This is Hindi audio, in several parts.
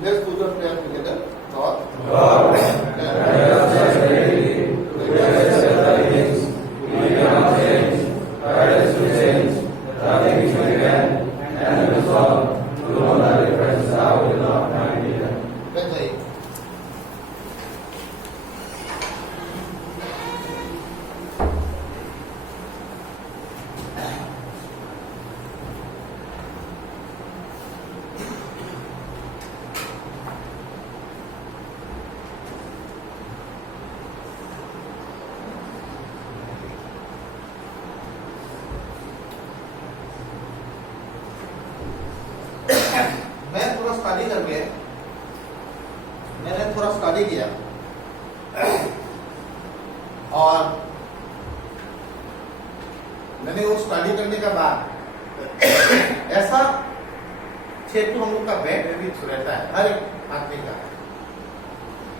Let's do the prayer together. God. God, grant us the ability to resist the things we cannot change, guide us to change the things we can, and resolve to know the difference thou will not find here. Let's say. मैंने थोड़ा स्टडी किया और मैंने वो स्टडी करने के बाद ऐसा क्षेत्र हम लोग का बेनिफिट रहता है हर एक आदमी का।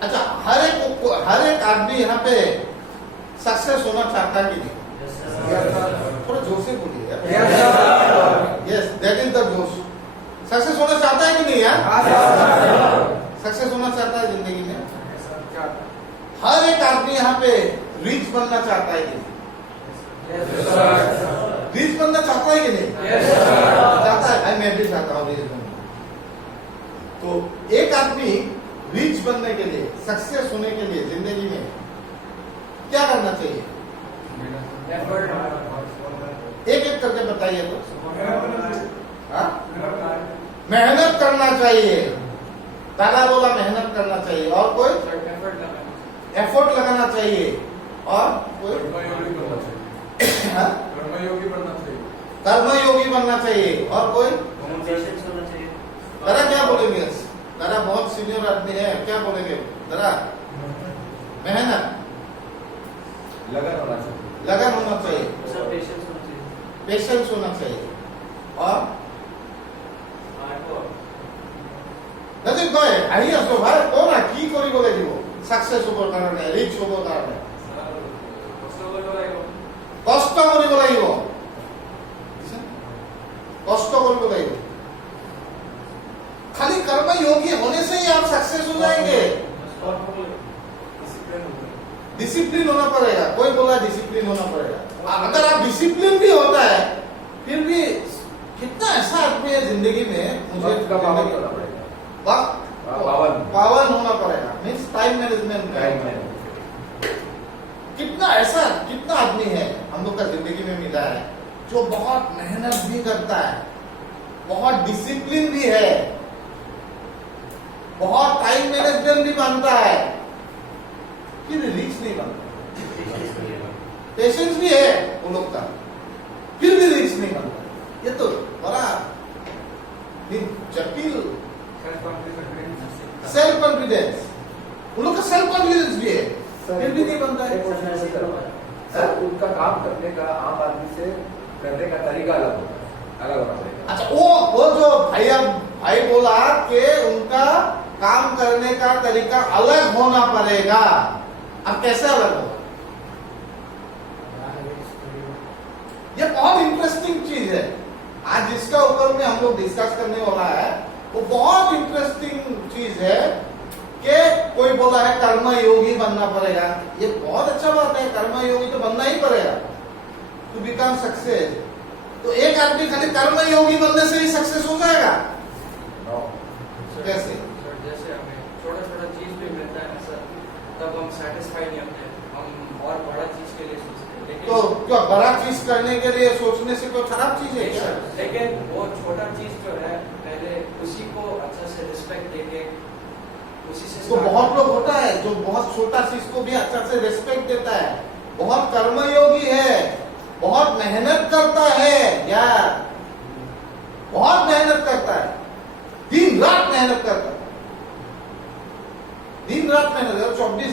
अच्छा, हर एक आदमी यहाँ पे सक्सेस होना चाहता है कि नहीं? थोड़ा जोर से बोलिए। यस, दैट इज द जोश। सक्सेस होना चाहता है कि नहीं यार? सक्सेस होना चाहता है जिंदगी में। हर एक आदमी यहाँ पे रिच बनना चाहता है कि नहीं? रिच बनना चाहता है कि नहीं? चाहता है। मैं भी चाहता हूँ रिच बनना। तो एक आदमी रिच बनने के लिए, सक्सेस होने के लिए जिंदगी में क्या करना चाहिए? एक एक करके बताइए तो। मेहनत करना चाहिए। दादा बोला मेहनत करना चाहिए। और कोई? एफर्ट लगाना चाहिए। और कोई? कर्मयोगी बनना चाहिए। कर्मयोगी बनना चाहिए। और कोई? पेशेंस होना चाहिए। दादा क्या बोलेंगे? दादा बहुत सीनियर आदमी है, क्या बोलेंगे दादा? मेहनत, लगन होना चाहिए। लगन होना चाहिए। पेशेंस होना चाहिए। पेशेंस होना चाहिए। और নদীর কয় আহি আছো ভাই কোনা কি কৰিব লাগিব সাকসেস হ'বৰ কাৰণে, ৰিচ হ'বৰ কাৰণে? কষ্ট কৰিব লাগিব। কষ্ট কৰিব লাগিব। खाली कर्म योगी होने से ही आप सक्सेस हो जाएंगे। डिसिप्लिन होना पड़ेगा। कोई बोला डिसिप्लिन होना पड़ेगा। अगर आप डिसिप्लिन भी होता है फिर भी कितना ऐसा आदमी है जिंदगी में, मुझे पावन होना पड़ेगा। Means time management. कितना आदमी है हम लोग का जिंदगी में मिला है जो बहुत मेहनत भी करता है, बहुत डिसिप्लिन भी है, बहुत टाइम मैनेजमेंट भी बनता है, फिर रिच नहीं बनता। पेशेंस भी है वो लोग का, फिर भी रिच नहीं बनता। ये तो बड़ा जटिल। सेल्फ कॉन्फिडेंस, उन लोग का सेल्फ कॉन्फिडेंस भी है, फिर भी नहीं बनता है। उनका काम करने का आम आदमी से करने का तरीका अलग होना चाहिए। अच्छा, वो जो भाई बोला कि उनका काम करने का तरीका अलग होना पड़ेगा। अब कैसे अलग होगा? ये बहुत इंटरेस्टिंग चीज है। आज जिसका ऊपर में हम लोग डिस्कस करने वाला है वो बहुत इंटरेस्टिंग चीज है कि कोई बोला है कर्म योगी बनना पड़ेगा। ये बहुत अच्छा बात है, कर्म योगी तो बनना ही पड़ेगा टू बिकम सक्सेस। तो एक आदमी खाली कर्म योगी बनने से ही सक्सेस हो जाएगा? कैसे? जैसे हमें छोटा छोटा चीज भी मिलता है ना सर, तब हम सेटिस्फाई नहीं होते, हम और बड़ा चीज के लिए सोचते हैं। लेकिन तो क्या बड़ा चीज करने के लिए सोचने से कोई खराब चीज है क्या? लेकिन वो छोटा चीज जो है पहले उसी को अच्छा से रिस्पेक्ट देके उसी से तो बहुत लोग होता है जो बहुत छोटा चीज को भी अच्छा से रिस्पेक्ट देता है, बहुत कर्मयोगी है, बहुत मेहनत करता है यार, बहुत मेहनत करता है, दिन रात मेहनत करता है, दिन रात मेहनत करता है। 24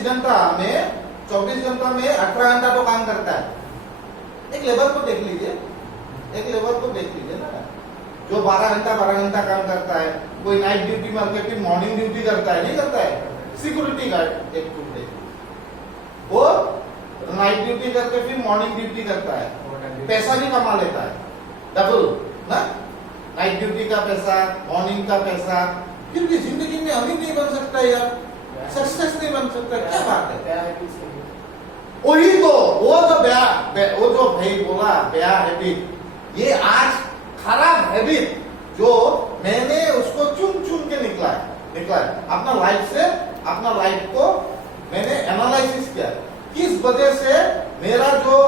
घंटा में 18 घंटा तो काम करता है। एक लेबर को देख लीजिए, ना, जो 12 घंटा काम करता है। कोई नाइट ड्यूटी मार्केट की मॉर्निंग ड्यूटी करता है, नहीं करता है? सिक्योरिटी गार्ड एक टुकड़े, वो नाइट ड्यूटी करके फिर मॉर्निंग ड्यूटी करता है, पैसा भी कमा लेता है डबल ना। नाइट ड्यूटी का पैसा, मॉर्निंग का पैसा, फिर भी जिंदगी में अमीर नहीं बन सकता यार, सक्सेस नहीं बन सकता, क्या बात है? वही तो वो जो भाई बोला बया हैबिट, ये आज खराब हैबिट जो मैंने उसको चुन चुन के निकला है अपना लाइफ को मैंने एनालिसिस किया, किस वजह से मेरा जो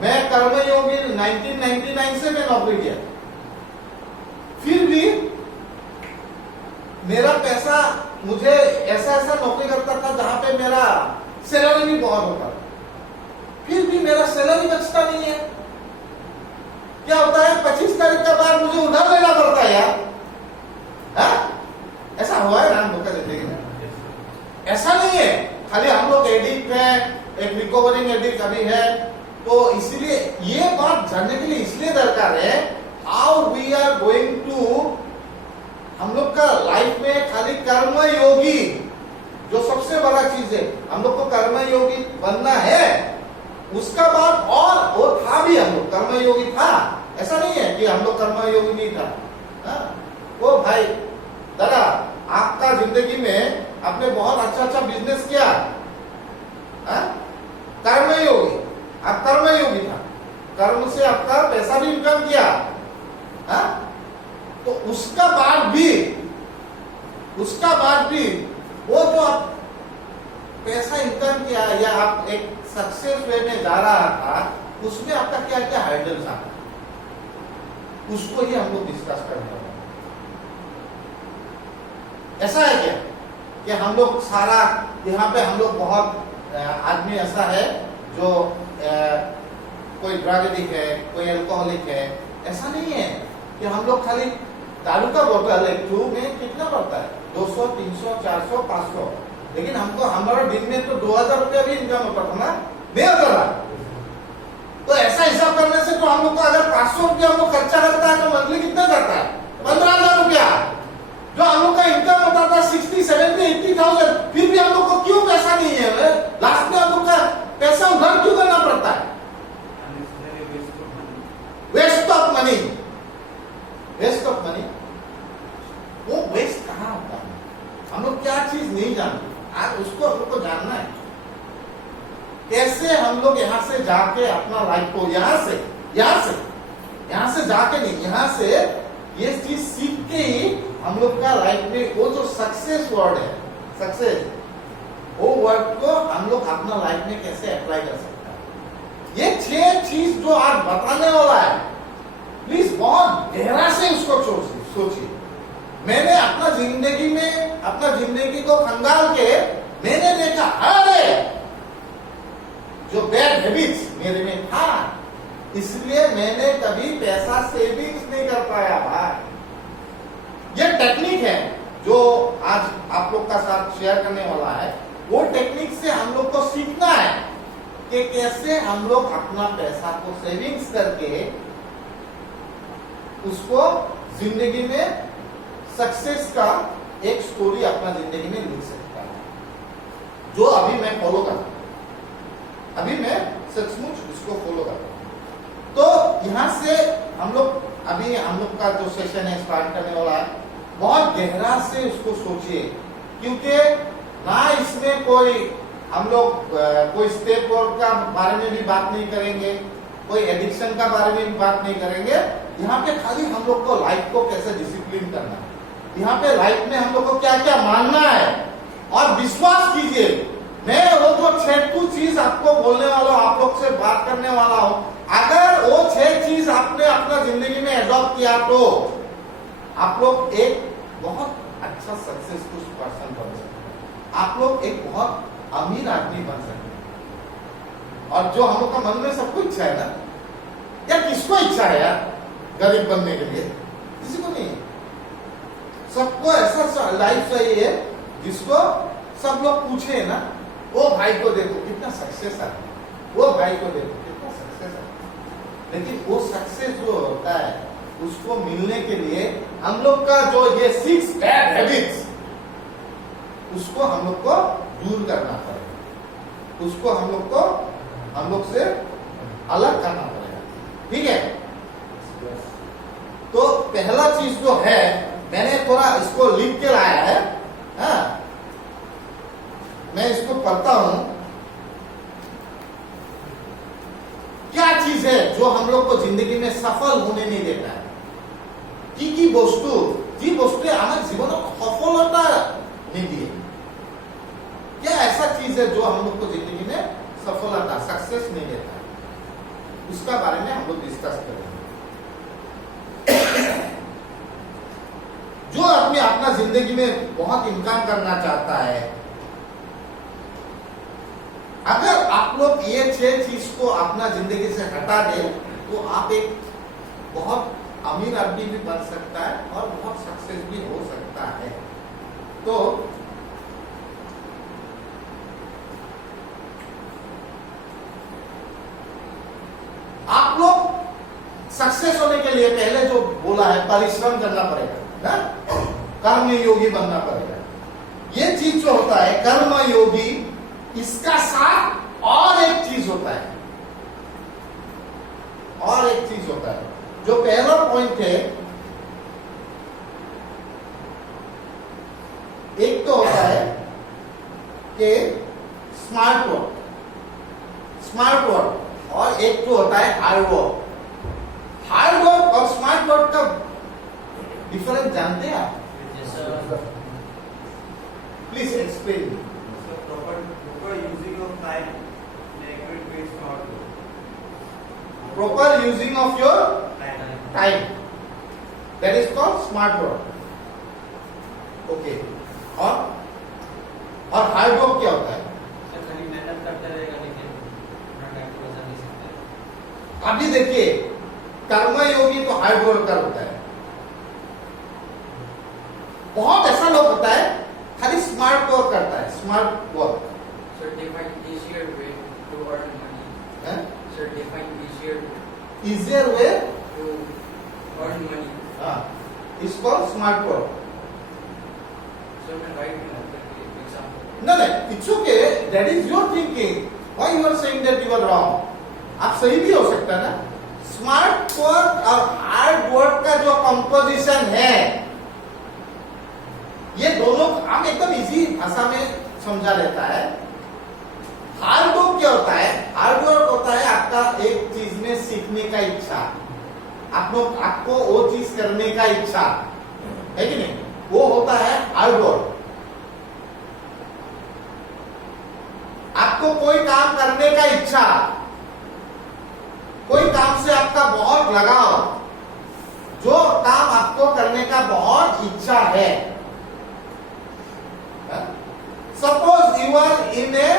मैं कर्मयोगी 1999 से मैं नौकरी किया, फिर भी मेरा पैसा, मुझे ऐसा नौकरी करता था जहां पे मेरा सैलरी भी बहुत होता था, फिर भी मेरा सैलरी बचता नहीं है। क्या होता है 25 तारीख का बाद मुझे उधार लेना पड़ता है यार, ऐसा हुआ है ना हम लोग का जिंदगी में? ऐसा नहीं है खाली हम लोग एडिक्ट है, एक रिकवरिंग एडिक्ट अभी है, तो इसलिए ये बात जानने के लिए इसलिए दरकार है how we are going to, हम लोग का लाइफ में खाली कर्मयोगी जो सबसे बड़ा चीज है, हम लोग को कर्मयोगी बनना है, उसका बाद और वो था भी, हम लोग कर्मयोगी था, ऐसा नहीं है कि हम लोग कर्मयोगी नहीं था। वो भाई दादा आपका जिंदगी में आपने बहुत अच्छा बिजनेस किया, कर्मयोगी, आप कर्मयोगी था, कर्म से आपका पैसा भी इनकम किया, तो उसका बाद भी वो जो आप पैसा इनकम किया या आप एक सक्सेस वे में जा रहा था, उसमें आपका क्या क्या हाइडल्स आता, उसको ही हम लोग डिस्कस करने वाले। ऐसा है क्या कि हम लोग सारा यहाँ पे हम लोग बहुत आदमी ऐसा है जो कोई ड्रग एडिक्ट है, कोई अल्कोहलिक है, ऐसा नहीं है कि हम लोग खाली दारू का बोतल एक टू में कितना पड़ता है 200, 300, 400, 500, लेकिन हमको हमारे दिन में तो 2000 रुपया भी इनकम होता था ना, नहीं होता था। तो ऐसा हिसाब करने से तो हम लोग को अगर 500 रुपया हमको खर्चा करता है तो मंथली कितना जाता है 15,000 रुपया, जो हम लोग का इनकम होता था 60, 70, 80,000, फिर भी हम लोग को क्यों पैसा नहीं है? लास्ट में हम लोग का पैसा उधार क्यों करना पड़ता है? Waste of money, waste of money. वो वेस्ट कहाँ होता है? हम लोग क्या चीज नहीं जानते, आज उसको हम लोग को जानना है। कैसे हम लोग यहाँ से जाके अपना लाइफ को यहाँ से जाके नहीं, यहाँ से ये चीज सीख के ही हम लोग का लाइफ में वो जो सक्सेस वर्ड है, सक्सेस, वो वर्ड को हम लोग अपना लाइफ में कैसे अप्लाई कर सकते हैं। ये 6 चीज जो आज बताने वाला है, प्लीज बहुत गहरा से उसको सोचिए। मैंने अपना जिंदगी को खंगाल के मैंने देखा, अरे जो बैड हैबिट्स मेरे में था, इसलिए मैंने कभी पैसा सेविंग्स नहीं कर पाया भाई। ये टेक्निक है जो आज आप लोग का साथ शेयर करने वाला है। वो टेक्निक से हम लोग को सीखना है कि कैसे हम लोग अपना पैसा को सेविंग्स करके उसको जिंदगी में सक्सेस का एक स्टोरी अपना जिंदगी में लिख सकता है, जो अभी मैं फॉलो करता हूं। अभी मैं सचमुच इसको फॉलो करता हूं। तो यहां से हम लोग का जो सेशन है स्टार्ट करने वाला है, बहुत गहरा से उसको सोचिए, क्योंकि ना इसमें हम लोग कोई स्टेप वर्क का बारे में भी बात नहीं करेंगे, कोई एडिक्शन का बारे में भी बात नहीं करेंगे। यहाँ पे खाली हम लोग को लाइफ को कैसे डिसिप्लिन करना है, यहाँ पे लाइफ में हम लोग को क्या क्या मानना है। और विश्वास कीजिए, मैं वो जो 6 चीज आपको बोलने वाला हूँ, आप लोग से बात करने वाला हूँ, अगर वो 6 चीज आपने अपना जिंदगी में एडॉप्ट किया तो आप लोग एक बहुत अच्छा सक्सेसफुल पर्सन बन सकते हैं, आप लोग एक बहुत अमीर आदमी बन सकते हैं। और जो हम लोग का मन में सबको इच्छा है ना, या किसको इच्छा है यार गरीब बनने के लिए? किसी को नहीं है। सबको ऐसा लाइफ चाहिए जिसको सब लोग पूछे ना, वो भाई को देखो कितना सक्सेस है, वो भाई को देखो कितना सक्सेस है। लेकिन वो सक्सेस जो होता है उसको मिलने के लिए हम लोग का जो ये 6 बैड हैबिट्स, उसको हम लोग को दूर करना पड़ेगा, उसको हम लोग से अलग करना पड़ेगा। ठीक है? तो पहला चीज जो है मैंने थोड़ा इसको लिख के लाया है, हाँ? मैं इसको पढ़ता हूं। क्या चीज है जो हम लोग को जिंदगी में सफल होने नहीं देता है? की বস্তু जी বস্তু हमारे जीवन को सफलता नहीं दिए। क्या ऐसा चीज है जो हम लोग को जिंदगी में सफलता सक्सेस नहीं देता है? उसका बारे में हम लोग डिस्कस करेंगे। जो आदमी अपना जिंदगी में बहुत इनकम करना चाहता है, अगर आप लोग ये 6 चीज को अपना जिंदगी से हटा दे तो आप एक बहुत अमीर आदमी भी बन सकता है और बहुत सक्सेस भी हो सकता है। तो आप लोग सक्सेस होने के लिए पहले जो बोला है परिश्रम करना पड़ेगा ना, कर्म योगी बनना पड़ेगा। ये चीज जो होता है कर्म योगी, इसका साथ और एक चीज होता है, और एक चीज होता है जो पहला पॉइंट है। एक तो होता है कि स्मार्ट वर्क और एक तो होता है हार्ड वर्क। हार्ड वर्क और स्मार्ट वर्क का डिफरेंस जानते हैं आप? Please explain. proper using of time in accurate way is not good. Proper using of your Time. time, that is called smart work. Okay. और हार्ड वर्क क्या होता है? सर खाली मेहनत करते रहेगा लेकिन अपना टाइम को बचा नहीं सकता। अभी देखिए कर्मयोगी तो हार्ड वर्कर होता है। बहुत ऐसा लोग होता है खाली स्मार्ट वर्क करता है, smart work. Sir, define easier way to earn money. Sir, define easier easier way to earn money. Is called smart work. Sir, मैं right में example. No, it's okay. That is your thinking. Why you are saying that you are wrong? आप सही भी हो सकता है ना। स्मार्ट वर्क और हार्ड वर्क का जो कंपोजिशन है, ये दोनों हम एकदम इजी भाषा में समझा लेता है। हार्ड वर्क क्या होता है? हार्ड वर्क होता है आपका एक चीज में सीखने का इच्छा, आपको वो चीज करने का इच्छा है कि नहीं, वो होता है हार्ड वर्क। आपको कोई काम करने का इच्छा, कोई काम से आपका बहुत लगाव, जो काम आपको करने का बहुत इच्छा है। Suppose you are in a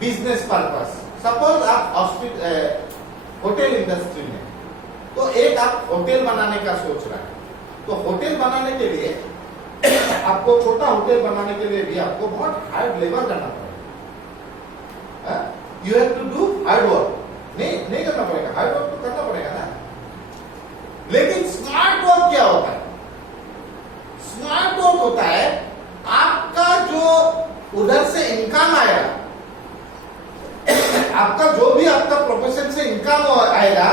business purpose, suppose आप होटल इंडस्ट्री में, तो एक आप होटल बनाने का सोच रहा है, तो होटल बनाने के लिए आपको छोटा होटल बनाने के लिए भी आपको बहुत हार्ड लेबर करना पड़ेगा। You have to do hard work. नहीं करना पड़ेगा, हार्ड वर्क तो करना पड़ेगा ना। लेकिन स्मार्ट वर्क क्या होता है? स्मार्ट वर्क होता है आपका जो उधर से इनकम आएगा, आपका जो भी आपका प्रोफेशन से इनकम आएगा,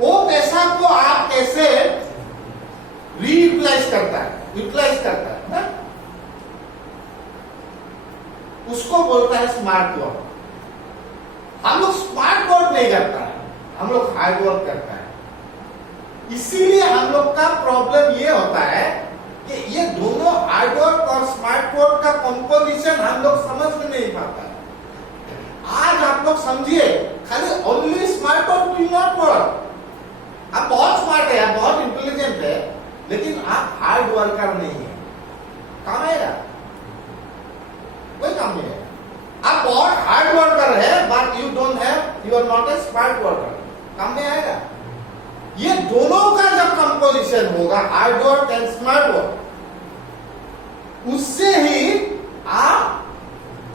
वो पैसा को आप कैसे यूटिलाइज करता है ना? उसको बोलता है स्मार्ट वर्क। हम लोग स्मार्ट वर्क नहीं करता है, हम लोग हार्ड वर्क करता है। इसीलिए हम लोग का प्रॉब्लम ये होता है कि ये दोनों हार्ड वर्क और स्मार्ट वर्क का कंपोजिशन हम लोग समझ में नहीं पाता है। आज आप लोग समझिए, खाली only smart work do not work. आप बहुत स्मार्ट है, आप बहुत इंटेलिजेंट है, लेकिन आप हार्ड वर्कर नहीं है। काम आएगा? कोई काम नहीं है। आप बहुत हार्ड वर्कर है, but you don't have, you are not a smart worker. काम में आएगा? ये दोनों का जब कंपोजिशन होगा, hard work and smart work, उससे ही आप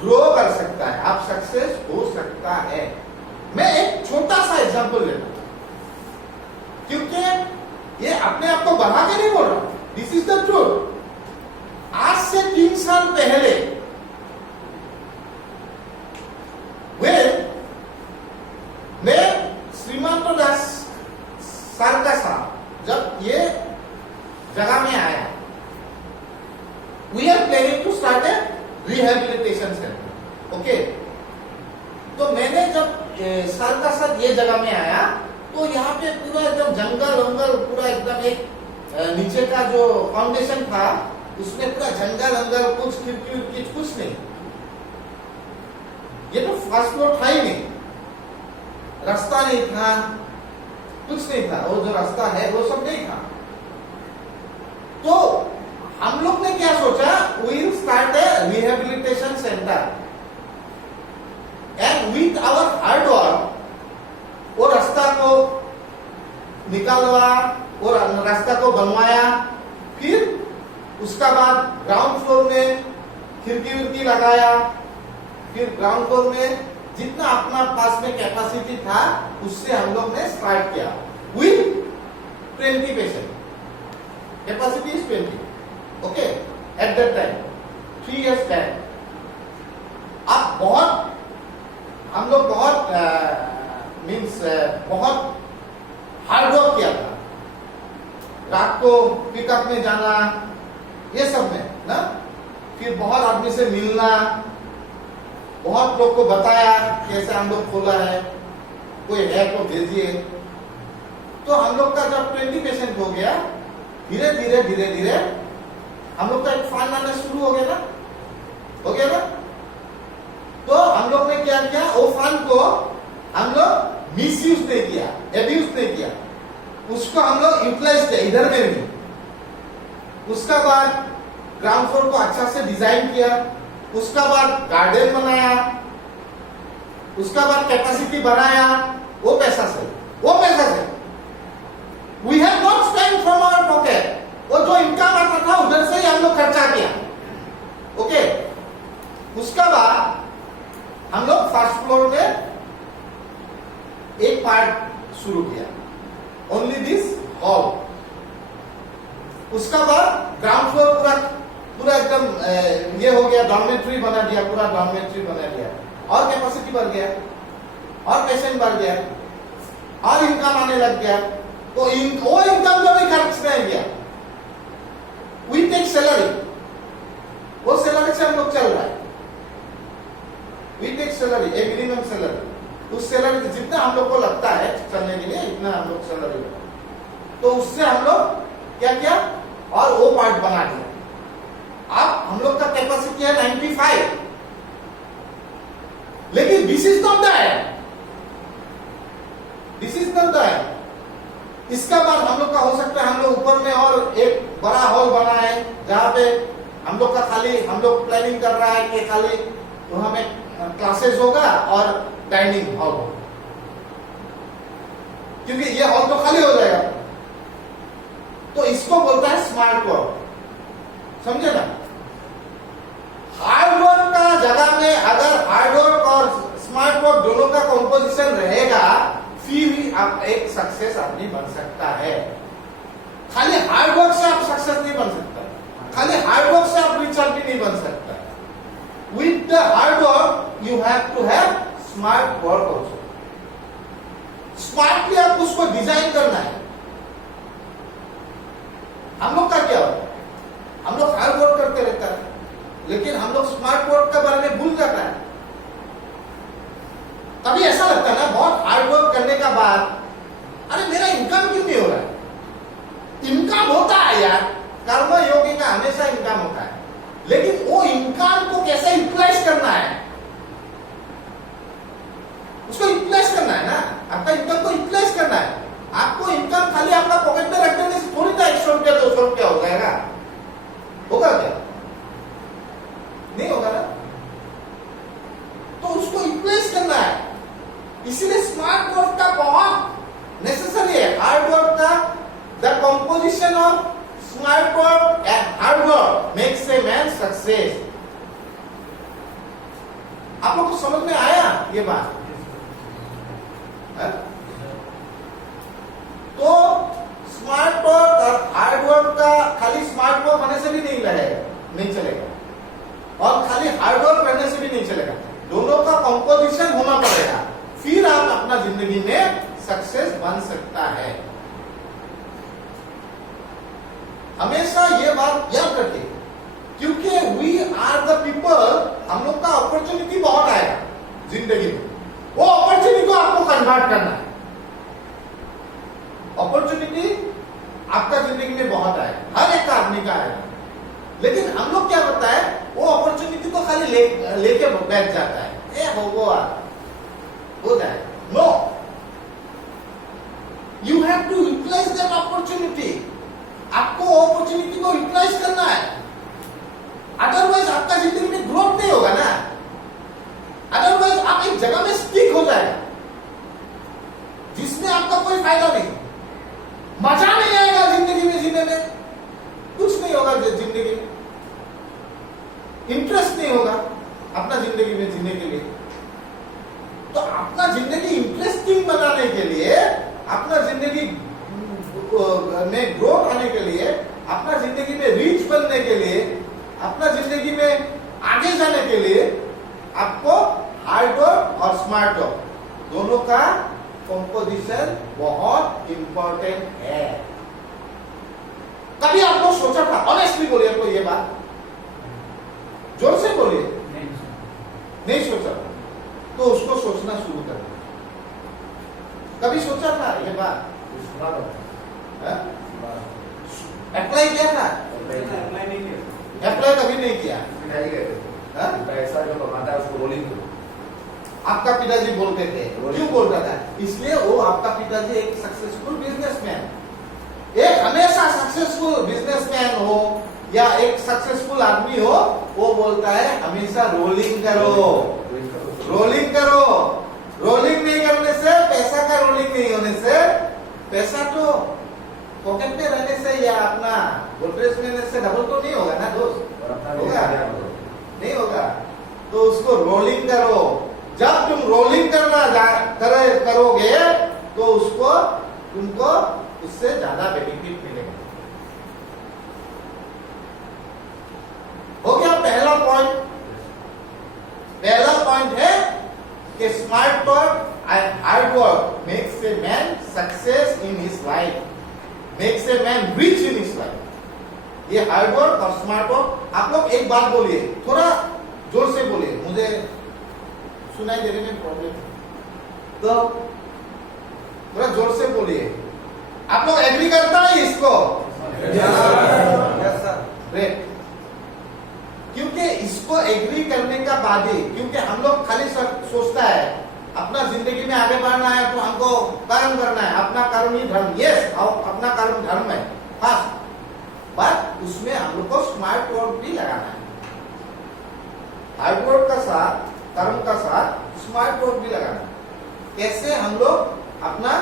ग्रो कर सकता है, आप सक्सेस हो सकता है। मैं एक छोटा सा एग्जांपल लेता हूं, क्योंकि ये अपने आप को बढ़ा के नहीं बोल रहा, दिस इज द ट्रूथ। आज से 3 साल पहले मैं श्रीमंत दास सर का साहब जब ये जगह में आया, we are planning to start a rehabilitation centre. Okay, तो मैंने जब साल का साथ ये जगह में आया तो यहाँ पे पूरा एकदम जंगल वंगल, पूरा एकदम एक नीचे का जो फाउंडेशन था उसमें पूरा जंगल वंगल, कुछ खिड़की कुछ नहीं। ये तो फर्स्ट फ्लोर था ही नहीं, रास्ता नहीं था, कुछ नहीं था, वो जो रास्ता है वो सब नहीं था। तो हम लोग ने क्या सोचा, we will start a rehabilitation centre and with our hard work वो रास्ता को निकालवा, वो रास्ता को बनवाया। फिर उसका बाद ग्राउंड फ्लोर में खिड़की विड़की लगाया। फिर ग्राउंड फ्लोर में जितना अपना पास में कैपेसिटी था उससे हम लोग ने स्टार्ट किया with 20 patient, capacity is 20। Okay, at that time 3 years back. अब बहुत हम लोग बहुत बहुत हार्ड वर्क किया था। रात को पिकअप में जाना, ये सब में ना, फिर बहुत आदमी से मिलना, बहुत लोग को बताया कैसे हम लोग खोला है, कोई है तो भेजिए। तो हम लोग का जब 20 पेशेंट हो गया, धीरे धीरे हम लोग का एक फंड आना शुरू हो गया ना। तो हम लोग ने क्या किया, वो फंड को हम लोग मिसयूज नहीं किया, एब्यूज नहीं किया, उसको हम लोग यूटिलाइज किया इधर में भी। उसका बाद ग्राउंड फ्लोर को अच्छा से डिजाइन किया, उसका बाद गार्डन बनाया, उसका बाद कैपेसिटी बनाया। वो पैसा से we have not spend from our pocket, वो जो इनकम आता था उधर से ही हम लोग खर्चा किया। ओके, उसका बाद हम लोग फर्स्ट फ्लोर में एक पार्ट शुरू किया, ओनली दिस हॉल। उसका बाद ग्राउंड फ्लोर पूरा एकदम ये हो गया, डॉर्मेट्री बना दिया, पूरा डॉर्मेट्री बना दिया, और कैपेसिटी बढ़ गया, और पेशेंट बढ़ गया, और इनकम आने लग गया। तो वो इनकम जो भी खर्च नहीं गया, वी टेक सैलरी, वो सैलरी से हम लोग चल रहा है। We take salary, a minimum salary, उस सैलरी जितना हम लोग को लगता है चलने के लिए इतना हम लोग सैलरी, तो उससे हम लोग क्या किया, और वो पार्ट बना दिया। अब हम लोग का कैपेसिटी है 95, लेकिन this is not the end, this is not the end. इसका बाद हम लोग का हो सकता है हम लोग ऊपर में और एक बड़ा हॉल बनाए, जहां पे हम लोग का खाली, हम लोग प्लानिंग कर रहा है कि खाली वहां में क्लासेस होगा और डाइनिंग हॉल होगा, क्योंकि ये हॉल तो खाली हो जाएगा। तो इसको बोलता है स्मार्ट वर्क, समझे ना। हार्ड वर्क का जगह में अगर हार्ड वर्क और स्मार्ट वर्क दोनों का कंपोजिशन रहेगा, फिर ही आप एक सक्सेस आदमी बन सकता है। खाली हार्ड वर्क से आप सक्सेस नहीं बन सकता, खाली हार्ड वर्क से आप रिचर भी नहीं बन सकता। With the hard work you have to have smart work also. Smartly आप उसको डिजाइन करना है। हम लोग का क्या होता है, हम लोग हार्ड वर्क करते रहता है, लेकिन हम लोग स्मार्ट वर्क के बारे में भूल जाता है। तभी ऐसा लगता है ना, बहुत हार्ड वर्क करने का बाद, अरे मेरा इनकम क्यों नहीं हो रहा है। इनकम होता है यार, कर्म योगी का हमेशा इनकम होता है, लेकिन वो इनकम को कैसे यूटिलाइज करना है, उसको यूटिलाइज करना है ना। आपका इनकम को यूटिलाइज करना है। आपको इनकम खाली आपका पॉकेट में रख देने से थोड़ी ना 100 रुपया 200 रुपया हो जाएगा, होगा क्या, नहीं होगा ना। तो उसको यूटिलाइज करना है। इसीलिए स्मार्ट वर्क का बहुत नेसेसरी है। हार्ड वर्क का, the composition of smart work and hard work makes a man success. आप लोग को समझ में आया ये बात है? तो स्मार्ट वर्क और हार्ड वर्क का खाली स्मार्ट वर्क होने से भी नहीं चलेगा, और खाली हार्ड वर्क करने से भी नहीं चलेगा। दोनों का कंपोजिशन होना पड़ेगा, फिर आप अपना जिंदगी में सक्सेस बन सकता है। हमेशा ये बात याद रखिए, क्योंकि अपॉर्चुनिटी बहुत आएगा जिंदगी में, वो अपॉर्चुनिटी को आपको कन्वर्ट करना है। अपॉर्चुनिटी आपका जिंदगी में बहुत आएगा, हर एक आदमी का आएगा, लेकिन हम लोग क्या होता है, वो अपॉर्चुनिटी को खाली लेके बैठ जाता है, ए हो जाए। No, you have to utilise that opportunity. आपको अपॉर्चुनिटी को यूटिलाइज करना है, अदरवाइज आपका जिंदगी में ग्रोथ नहीं होगा ना, अदरवाइज आप एक जगह में स्टिक हो जाएगा जिसमें आपका कोई फायदा नहीं, मजा नहीं आएगा जिंदगी में जीने में, कुछ नहीं होगा जिंदगी में, इंटरेस्ट नहीं होगा अपना जिंदगी में जीने के लिए। तो अपना जिंदगी इंटरेस्टिंग बनाने के लिए, अपना जिंदगी में ग्रोथ आने के लिए, अपना जिंदगी में रिच बनने के लिए, अपना जिंदगी में आगे जाने के लिए आपको हार्ड वर्क और स्मार्ट वर्क दोनों का कंपोजिशन बहुत इंपॉर्टेंट है। कभी आप लोग सोचा था, ऑनेस्टली बोलिए तो ये बात, जोर से बोलिए, नहीं सोचा, तो उसको सोचना शुरू कर। कभी सोचा था ये बात? अप्लाई किया था? अप्लाई कभी नहीं किया। पैसा जो कमाता है उसको रोलिंग करो। आपका पिताजी बोलते थे, क्यों बोलता था? इसलिए वो आपका पिताजी एक सक्सेसफुल बिजनेसमैन, एक हमेशा सक्सेसफुल बिजनेसमैन हो या एक सक्सेसफुल आदमी हो, वो बोलता है हमेशा रोलिंग करो, रोलिंग करो। रोलिंग नहीं करने से, पैसा का रोलिंग नहीं होने से, पैसा तो पॉकेट में रहने से या अपना गोदरेज में रहने से डबल तो नहीं होगा ना दोस्त, होगा? नहीं होगा। तो उसको रोलिंग करो। जब तुम रोलिंग करोगे तो उसको तुमको उससे ज्यादा बेनिफिट मिलेगा। हो गया पहला पॉइंट। पहला पॉइंट है कि smart work and hard work makes a man success in his life, makes a man rich in his life. ये हार्ड वर्क और स्मार्ट वर्क। आप लोग एक बात बोलिए, थोड़ा जोर से बोलिए, मुझे सुनाई देने में प्रॉब्लम, तो थोड़ा जोर से बोलिए। आप लोग एग्री करता है इसको? Yes sir. ग्रेट। क्योंकि इसको एग्री करने का बाद ही, क्योंकि हम लोग खाली सोचता है अपना जिंदगी में आगे बढ़ना है तो हमको कर्म करना है, अपना कर्म ही धर्म। यस, अपना कर्म धर्म है फर्स्ट, बट उसमें हम लोग को स्मार्ट वर्क भी लगाना है। हार्ड वर्क का साथ, कर्म का साथ स्मार्ट वर्क भी लगाना है। कैसे हम लोग अपना